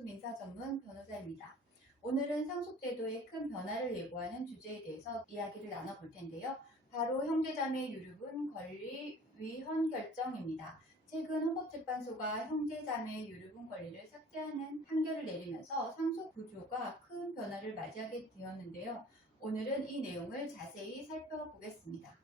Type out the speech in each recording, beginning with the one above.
민사 전문 변호사입니다. 오늘은 상속제도의 큰 변화를 예고하는 주제에 대해서 이야기를 나눠볼 텐데요. 바로 형제자매 유류분 권리 위헌 결정입니다. 최근 헌법재판소가 형제자매 유류분 권리를 삭제하는 판결을 내리면서 상속 구조가 큰 변화를 맞이하게 되었는데요. 오늘은 이 내용을 자세히 살펴보겠습니다.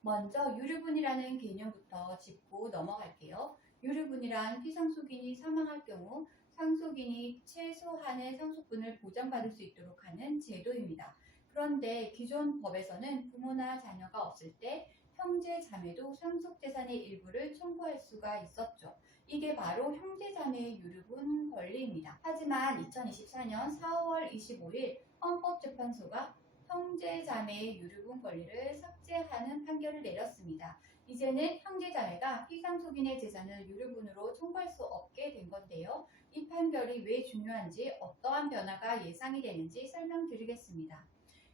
먼저 유류분이라는 개념부터 짚고 넘어갈게요. 유류분이란 피상속인이 사망할 경우 상속인이 최소한의 상속분을 보장받을 수 있도록 하는 제도입니다. 그런데 기존 법에서는 부모나 자녀가 없을 때 형제 자매도 상속 재산의 일부를 청구할 수가 있었죠. 이게 바로 형제 자매의 유류분 권리입니다. 하지만 2024년 4월 25일 헌법재판소가 형제 자매의 유류분 권리를 삭제하는 판결을 내렸습니다. 이제는 형제 자매가 피상속인의 재산을 유류분으로 청구할 수 없게 된 건데요. 이 판결이 왜 중요한지 어떠한 변화가 예상이 되는지 설명드리겠습니다.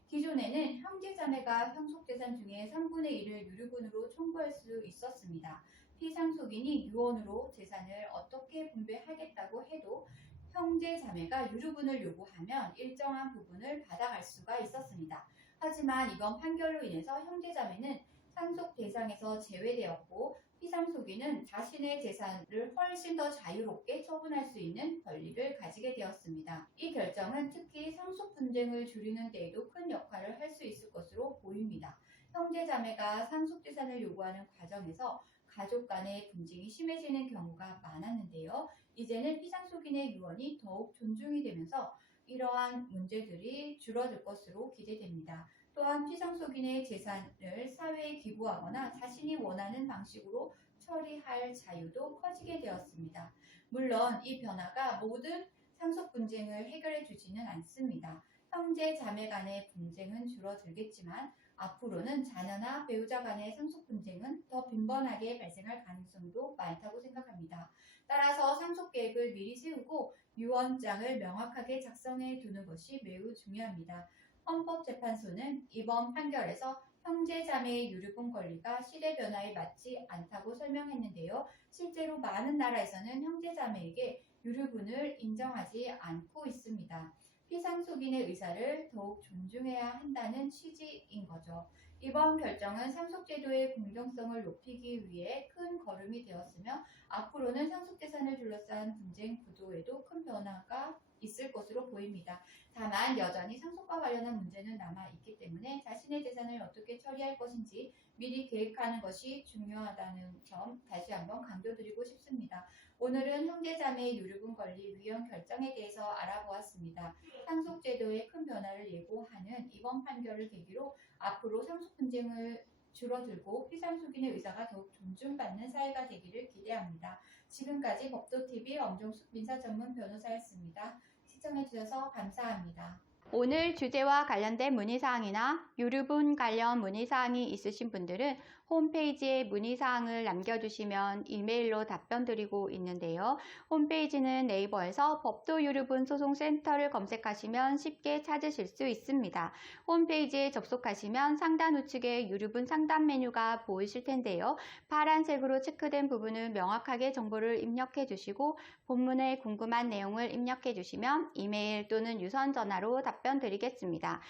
기존에는 형제자매가 상속재산 중에 3분의 1을 유류분으로 청구할 수 있었습니다. 피상속인이 유언으로 재산을 어떻게 분배하겠다고 해도 형제자매가 유류분을 요구하면 일정한 부분을 받아갈 수가 있었습니다. 하지만 이번 판결로 인해서 형제자매는 상속 대상에서 제외되었고 피상속인은 자신의 재산을 훨씬 더 자유롭게 처분할 수 있는 권리를 가지게 되었습니다. 이 결정은 특히 상속 분쟁을 줄이는 데에도 큰 역할을 할 수 있을 것으로 보입니다. 형제자매가 상속 재산을 요구하는 과정에서 가족 간의 분쟁이 심해지는 경우가 많았는데요. 이제는 피상속인의 유언이 더욱 존중이 되면서 이러한 문제들이 줄어들 것으로 기대됩니다. 또한 피상속인의 재산을 사회에 기부하거나 자신이 원하는 방식으로 처리할 자유도 커지게 되었습니다. 물론 이 변화가 모든 상속 분쟁을 해결해 주지는 않습니다. 형제 자매 간의 분쟁은 줄어들겠지만 앞으로는 자녀나 배우자 간의 상속 분쟁은 더 빈번하게 발생할 가능성도 많다고 생각합니다. 따라서 상속 계획을 미리 세우고 유언장을 명확하게 작성해 두는 것이 매우 중요합니다. 헌법재판소는 이번 판결에서 형제자매의 유류분 권리가 시대 변화에 맞지 않다고 설명했는데요. 실제로 많은 나라에서는 형제자매에게 유류분을 인정하지 않고 있습니다. 피상속인의 의사를 더욱 존중해야 한다는 취지인 거죠. 이번 결정은 상속제도의 공정성을 높이기 위해 큰 걸음이 되었으며 앞으로는 상속재산을 둘러싼 분쟁 구도에도 큰 변화가 있을 것으로 보입니다. 다만 여전히 상속과 관련한 문제는 남아 있기 때문에 자신의 재산을 어떻게 처리할 것인지 미리 계획하는 것이 중요하다는 점 다시 한번 강조드리고 싶습니다. 오늘은 형제자매의 유류분 권리 위헌 결정에 대해서 알아보았습니다. 상속제도의 큰 변화를 예고하는 이번 판결을 계기로 앞으로 상속 분쟁을 줄어들고 피상속인의 의사가 더욱 존중받는 사회가 되기를 기대합니다. 지금까지 법도TV 엄종숙 민사 전문 변호사였습니다. 시청해주셔서 감사합니다. 오늘 주제와 관련된 문의사항이나 유류분 관련 문의사항이 있으신 분들은 홈페이지에 문의사항을 남겨주시면 이메일로 답변 드리고 있는데요. 홈페이지는 네이버에서 법도 유류분 소송센터를 검색하시면 쉽게 찾으실 수 있습니다. 홈페이지에 접속하시면 상단 우측에 유류분 상담 메뉴가 보이실 텐데요. 파란색으로 체크된 부분은 명확하게 정보를 입력해 주시고 본문에 궁금한 내용을 입력해 주시면 이메일 또는 유선 전화로 답변 드리겠습니다.